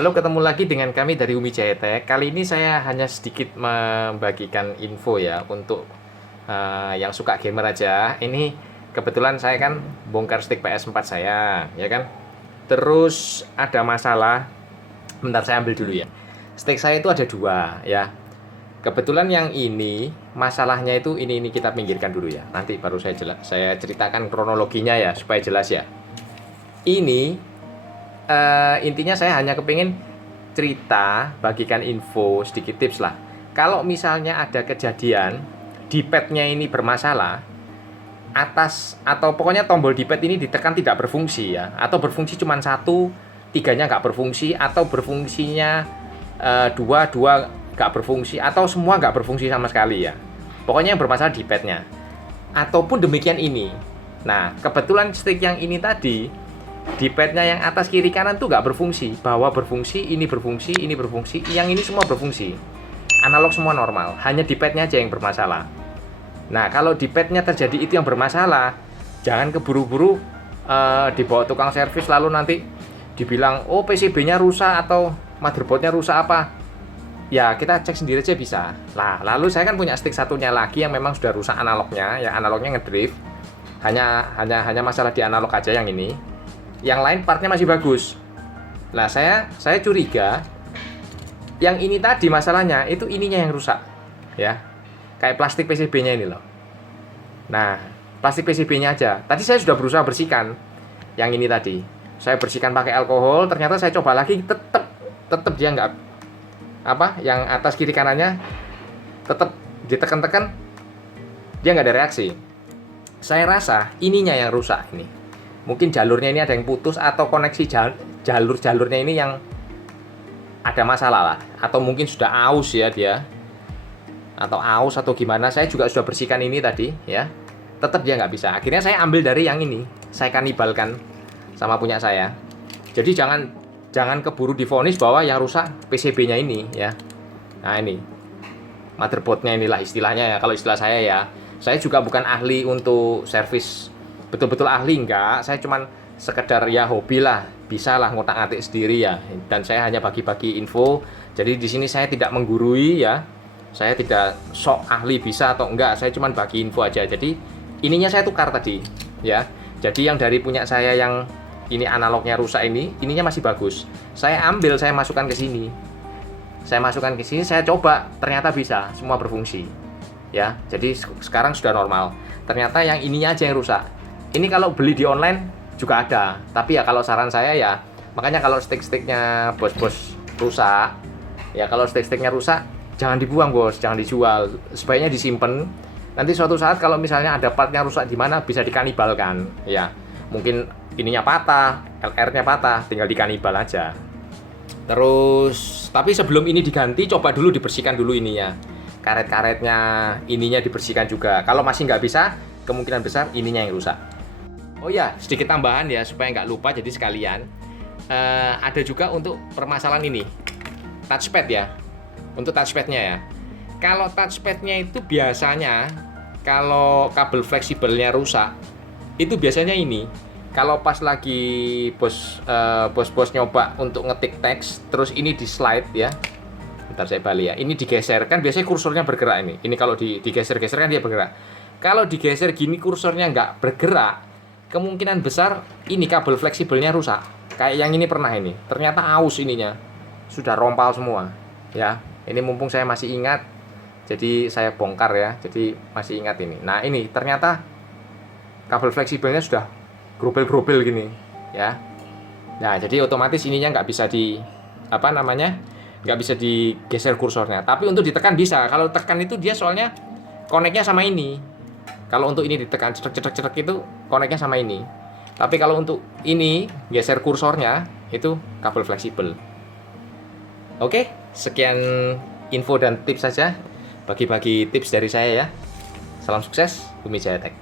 Halo, ketemu lagi dengan kami dari Umi Jaya. Kali ini saya hanya sedikit membagikan info ya untuk yang suka gamer aja. Ini kebetulan saya kan bongkar stick PS4 saya, ya kan. Terus ada masalah. Bentar, saya ambil dulu ya. Stick saya itu ada dua ya. Kebetulan yang ini masalahnya itu ini kita pinggirkan dulu ya. Nanti baru saya ceritakan kronologinya ya supaya jelas ya. Ini intinya saya hanya kepingin cerita, bagikan info, sedikit tips lah. Kalau misalnya ada kejadian di padnya ini bermasalah, atas atau pokoknya tombol di pad ini ditekan tidak berfungsi ya, atau berfungsi cuma satu, tiganya nggak berfungsi, atau berfungsinya dua nggak berfungsi, atau semua nggak berfungsi sama sekali ya. Pokoknya yang bermasalah di padnya. Ataupun demikian ini. Nah, kebetulan stick yang ini tadi di padnya yang atas kiri kanan tuh nggak berfungsi, bawah berfungsi, ini berfungsi, yang ini semua berfungsi, analog semua normal, hanya di padnya aja yang bermasalah. Nah, kalau di padnya terjadi itu yang bermasalah, jangan keburu-buru dibawa tukang servis lalu nanti dibilang oh PCB-nya rusak atau motherboardnya rusak apa. Ya kita cek sendiri aja bisa. Nah, lalu saya kan punya stick satunya lagi yang memang sudah rusak analognya, ya analognya ngedrift. Hanya masalah di analog aja yang ini. Yang lain partnya masih bagus. Nah, saya curiga yang ini tadi masalahnya itu ininya yang rusak. Ya. Kayak plastik PCB-nya ini loh. Nah, plastik PCB-nya aja. Tadi saya sudah berusaha bersihkan yang ini tadi. Saya bersihkan pakai alkohol, ternyata saya coba lagi tetap dia nggak yang atas kiri kanannya tetap ditekan-tekan dia nggak ada reaksi. Saya rasa ininya yang rusak ini. Mungkin jalurnya ini ada yang putus atau koneksi jalurnya ini yang ada masalah lah, atau mungkin sudah aus ya dia, atau aus atau gimana. Saya juga sudah bersihkan ini tadi ya, tetap dia nggak bisa. Akhirnya saya ambil dari yang ini, saya kanibalkan sama punya saya. Jadi jangan keburu divonis bahwa yang rusak PCB-nya ini ya. Nah, ini motherboardnya inilah istilahnya ya, kalau istilah saya ya. Saya juga bukan ahli untuk servis, betul-betul ahli enggak. Saya cuman sekedar ya hobi lah, bisa lah ngotak-ngatik sendiri ya. Dan saya hanya bagi-bagi info. Jadi di sini saya tidak menggurui ya. Saya tidak sok ahli bisa atau enggak. Saya cuman bagi info aja. Jadi ininya saya tukar tadi ya. Jadi yang dari punya saya yang ini analognya rusak ini, ininya masih bagus. Saya ambil, saya masukkan ke sini. Saya coba, ternyata bisa, semua berfungsi. Ya, jadi sekarang sudah normal. Ternyata yang ininya aja yang rusak. Ini kalau beli di online juga ada. Tapi ya kalau saran saya ya, makanya kalau stick-sticknya bos-bos rusak, ya kalau stick-sticknya rusak, jangan dibuang bos, jangan dijual. Sebaiknya disimpan. Nanti suatu saat kalau misalnya ada partnya rusak di mana bisa dikanibalkan. Ya, mungkin ininya patah, LR-nya patah, tinggal dikanibal aja. Terus, tapi sebelum ini diganti, coba dulu dibersihkan dulu ininya. Karet-karetnya, ininya dibersihkan juga. Kalau masih nggak bisa, kemungkinan besar ininya yang rusak. Oh ya, sedikit tambahan ya supaya nggak lupa. Jadi sekalian ada juga untuk permasalahan ini touchpad ya. Untuk touchpadnya ya. Kalau touchpadnya itu biasanya kalau kabel fleksibelnya rusak, itu biasanya ini. Kalau pas lagi bos nyoba untuk ngetik teks, terus ini di slide ya. Bentar saya balik ya. Ini digeser, kan biasanya kursornya bergerak ini. Ini kalau digeser-geser kan dia bergerak. Kalau digeser gini kursornya nggak bergerak, kemungkinan besar ini kabel fleksibelnya rusak. Kayak yang ini pernah ini. Ternyata aus ininya. Sudah rompal semua. Ya, ini mumpung saya masih ingat. Jadi saya bongkar ya. Jadi masih ingat ini. Nah, ini ternyata kabel fleksibelnya sudah grobel-grobel gini, ya. Nah, jadi otomatis ininya nggak bisa nggak bisa digeser kursornya. Tapi untuk ditekan bisa. Kalau tekan itu dia soalnya koneknya sama ini. Kalau untuk ini ditekan cetek itu koneknya sama ini. Tapi kalau untuk ini geser kursornya itu kabel fleksibel. Oke, sekian info dan tips saja. Bagi-bagi tips dari saya ya. Salam sukses, Umi Jaya Tech.